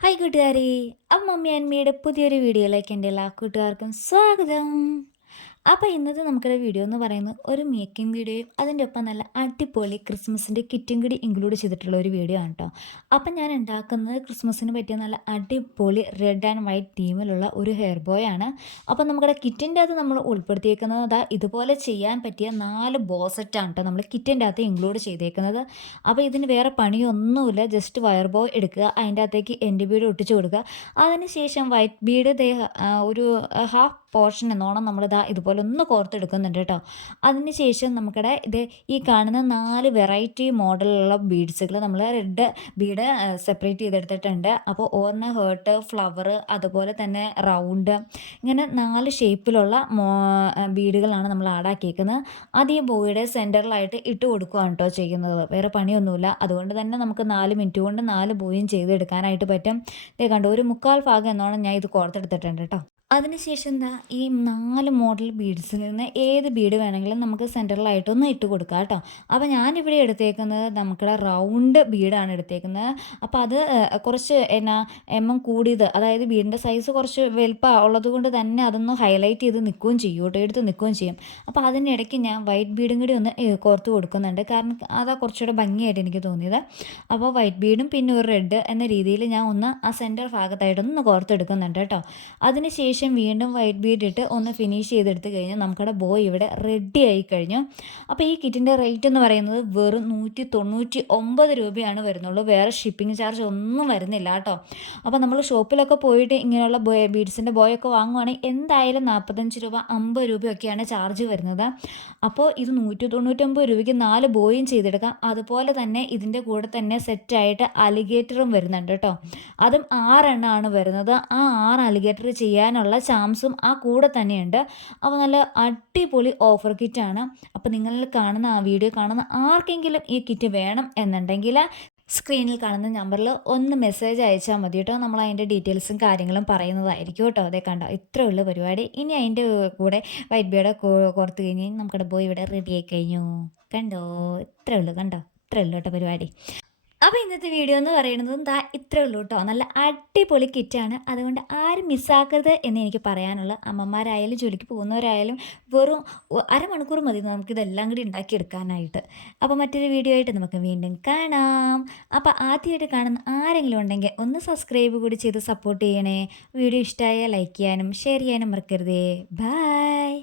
Hi കൂട്ടുകാരെ അപ്പം mummy പുതിയൊരു വീഡിയോയിലേക്ക് എന്റെ എല്ലാ കൂട്ടുകാർക്കും സ്വാഗതം. അപ്പോൾ ഇന്നത്തെ നമുക്കൊരു വീഡിയോ എന്ന് പറയുന്നത് ഒരു മേക്കിംഗ് വീഡിയോയും അതിന്റെ ഒപ്പം നല്ല അടിപൊളി ക്രിസ്മസിന്റെ കിറ്റും കൂടി ഇൻക്ലൂഡ് ചെയ്തിട്ടുള്ള ഒരു വീഡിയോ ആണ് കേട്ടോ അപ്പം ഞാൻ ഉണ്ടാക്കുന്നത് ക്രിസ്മസിന് പറ്റിയ നല്ല അടിപൊളി റെഡ് ആൻഡ് വൈറ്റ് തീമിലുള്ള ഒരു ഹെയർ ബോയ് ആണ്. അപ്പം നമ്മുടെ കിറ്റിന്റെ അകത്ത് നമ്മൾ ഉൾപ്പെടുത്തിയേക്കുന്നത് അതാ ഇതുപോലെ ചെയ്യാൻ പറ്റിയ നാല് ബോസെറ്റാണ് കേട്ടോ നമ്മൾ കിറ്റിന്റെ അകത്ത് ഇൻക്ലൂഡ് ചെയ്തേക്കുന്നത്. അപ്പോൾ ഇതിന് വേറെ പണിയൊന്നുമില്ല ജസ്റ്റ് വയർ ബോയ് എടുക്കുക അതിന്റെ അകത്തേക്ക് എന്റെ ബീഡ് ഒട്ടിച്ചു കൊടുക്കുക. അതിനുശേഷം വൈറ്റ് ബീഡ് ഒരു ഹാഫ് പോർഷൻ എന്നോണം നമ്മളിതാ ഇതുപോലെ ഒന്ന് കോർത്തെടുക്കുന്നുണ്ട് കേട്ടോ. അതിന് ശേഷം നമുക്കിടെ ഇത് ഈ കാണുന്ന നാല് വെറൈറ്റി മോഡലുള്ള ബീഡ്സുകൾ നമ്മൾ റെഡ് ബീഡ് സെപ്പറേറ്റ് ചെയ്തെടുത്തിട്ടുണ്ട്. അപ്പോൾ ഓർണ ഹേർട്ട് ഫ്ലവർ അതുപോലെ തന്നെ റൗണ്ട് ഇങ്ങനെ നാല് ഷേപ്പിലുള്ള ബീഡുകളാണ് നമ്മൾ ആഡാക്കിയേക്കുന്നത് അത് ഈ ബോയുടെ സെന്ററിലായിട്ട് ഇട്ട് കൊടുക്കുകയാണ് കേട്ടോ ചെയ്യുന്നത്. വേറെ പണിയൊന്നുമില്ല. അതുകൊണ്ട് തന്നെ നമുക്ക് നാല് മിനിറ്റ് കൊണ്ട് നാല് ബോയും ചെയ്തെടുക്കാനായിട്ട് പറ്റും. ഇതേ കണ്ടു ഒരു മുക്കാൽ ഭാഗം എന്നോണം ഞാൻ ഇത് കോർത്തെടുത്തിട്ടുണ്ട് കേട്ടോ. അതിനുശേഷം എന്താ ഈ നാല് മോഡൽ ബീഡ്സിൽ നിന്ന് ഏത് ബീഡ് വേണമെങ്കിലും നമുക്ക് സെന്ററിലായിട്ടൊന്ന് ഇട്ട് കൊടുക്കാം കേട്ടോ. അപ്പോൾ ഞാനിവിടെ എടുത്തേക്കുന്നത് നമുക്കിടെ റൗണ്ട് ബീഡാണ് എടുത്തേക്കുന്നത്. അപ്പോൾ അത് കുറച്ച് എന്നാ എം കൂടിയത് അതായത് ബീഡിന്റെ സൈസ് കുറച്ച് വലുപ്പം ഉള്ളത് കൊണ്ട് തന്നെ അതൊന്ന് ഹൈലൈറ്റ് ചെയ്ത് നിൽക്കുകയും ചെയ്യും കേട്ടോ എടുത്ത് നിൽക്കുകയും ചെയ്യും. അപ്പോൾ അതിനിടയ്ക്ക് ഞാൻ വൈറ്റ് ബീഡും കൂടി ഒന്ന് കോർത്ത് കൊടുക്കുന്നുണ്ട്. കാരണം അതാ കുറച്ചുകൂടെ ഭംഗിയായിട്ട് എനിക്ക് തോന്നിയത്. അപ്പോൾ വൈറ്റ് ബീഡും പിന്നെ ഒരു റെഡ് എന്ന രീതിയിൽ ഞാൻ ഒന്ന് ആ സെന്റർ ഭാഗത്തായിട്ടൊന്ന് കോർത്തെടുക്കുന്നുണ്ട് കേട്ടോ. അതിനുശേഷം ശേഷം വീണ്ടും വൈറ്റ് ബീഡ് ഇട്ട് ഒന്ന് ഫിനിഷ് ചെയ്തെടുത്ത് കഴിഞ്ഞാൽ നമുക്കവിടെ ബോയ് ഇവിടെ റെഡി ആയി കഴിഞ്ഞു. അപ്പോൾ ഈ കിറ്റിന്റെ റേറ്റ് എന്ന് പറയുന്നത് വെറും നൂറ്റി തൊണ്ണൂറ്റി ഒമ്പത് രൂപയാണ് വരുന്നുള്ളൂ. വേറെ ഷിപ്പിംഗ് ചാർജ് ഒന്നും വരുന്നില്ല കേട്ടോ. അപ്പോൾ നമ്മൾ ഷോപ്പിലൊക്കെ പോയിട്ട് ഇങ്ങനെയുള്ള ബോയ് ബീഡ്സിന്റെ ബോയൊക്കെ വാങ്ങുവാണെങ്കിൽ എന്തായാലും നാൽപ്പത്തഞ്ച് രൂപ അമ്പത് രൂപയൊക്കെയാണ് ചാർജ് വരുന്നത്. അപ്പോൾ ഇത് നൂറ്റി തൊണ്ണൂറ്റൊമ്പത് രൂപയ്ക്ക് നാല് ബോയും ചെയ്തെടുക്കാം. അതുപോലെ തന്നെ ഇതിന്റെ കൂടെ തന്നെ സെറ്റായിട്ട് അലിഗേറ്ററും വരുന്നുണ്ട് കേട്ടോ. അതും ആറെണ്ണമാണ് വരുന്നത്. ആ ആറ് അലിഗേറ്റർ ചെയ്യാനുള്ള ഉള്ള ചാംസും ആ കൂടെ തന്നെയുണ്ട്. അപ്പോൾ നല്ല അടിപൊളി ഓഫർ കിറ്റാണ് അപ്പോൾ നിങ്ങൾ കാണുന്ന ആ വീഡിയോ കാണുന്ന ആർക്കെങ്കിലും ഈ കിറ്റ് വേണം എന്നുണ്ടെങ്കിൽ സ്ക്രീനിൽ കാണുന്ന നമ്പറിൽ ഒന്ന് മെസ്സേജ് അയച്ചാൽ മതി കേട്ടോ. നമ്മൾ അതിന്റെ ഡീറ്റെയിൽസും കാര്യങ്ങളും പറയുന്നതായിരിക്കും കേട്ടോ. അതേ കണ്ടോ? ഇത്രേ ഉള്ളൂ പരിപാടി. ഇനി അതിന്റെ കൂടെ വൈറ്റ് ബിയുടെ കോർത്ത് കഴിഞ്ഞ് നമുക്കിവിടെ പോയി ഇവിടെ റെഡി ആയി കഴിഞ്ഞു. കണ്ടോ? ഇത്രേ ഉള്ളൂ കണ്ടോ? ഇത്രേ ഉള്ളൂ കേട്ടോ പരിപാടി. അപ്പോൾ ഇന്നത്തെ വീഡിയോ എന്ന് പറയുന്നത് ദാ ഇത്രേ ഉള്ളൂ കേട്ടോ നല്ല അടിപൊളി കിറ്റാണ് അതുകൊണ്ട് ആരും മിസ്സാക്കരുത് എന്ന് എനിക്ക് പറയാനുള്ള. അമ്മമാരായാലും ജോലിക്ക് പോകുന്നവരായാലും വെറും അരമണിക്കൂർ മതി നമുക്കിതെല്ലാം കൂടി ഉണ്ടാക്കിയെടുക്കാനായിട്ട് അപ്പോൾ മറ്റൊരു വീഡിയോ ആയിട്ട് നമുക്ക് വീണ്ടും കാണാം. അപ്പോൾ ആദ്യമായിട്ട് കാണുന്ന ആരെങ്കിലും ഉണ്ടെങ്കിൽ ഒന്ന് സബ്സ്ക്രൈബ് കൂടി ചെയ്ത് സപ്പോർട്ട് ചെയ്യണേ. വീഡിയോ ഇഷ്ടമായാൽ ലൈക്ക് ചെയ്യാനും ഷെയർ ചെയ്യാനും മറക്കരുതേ. ബായ്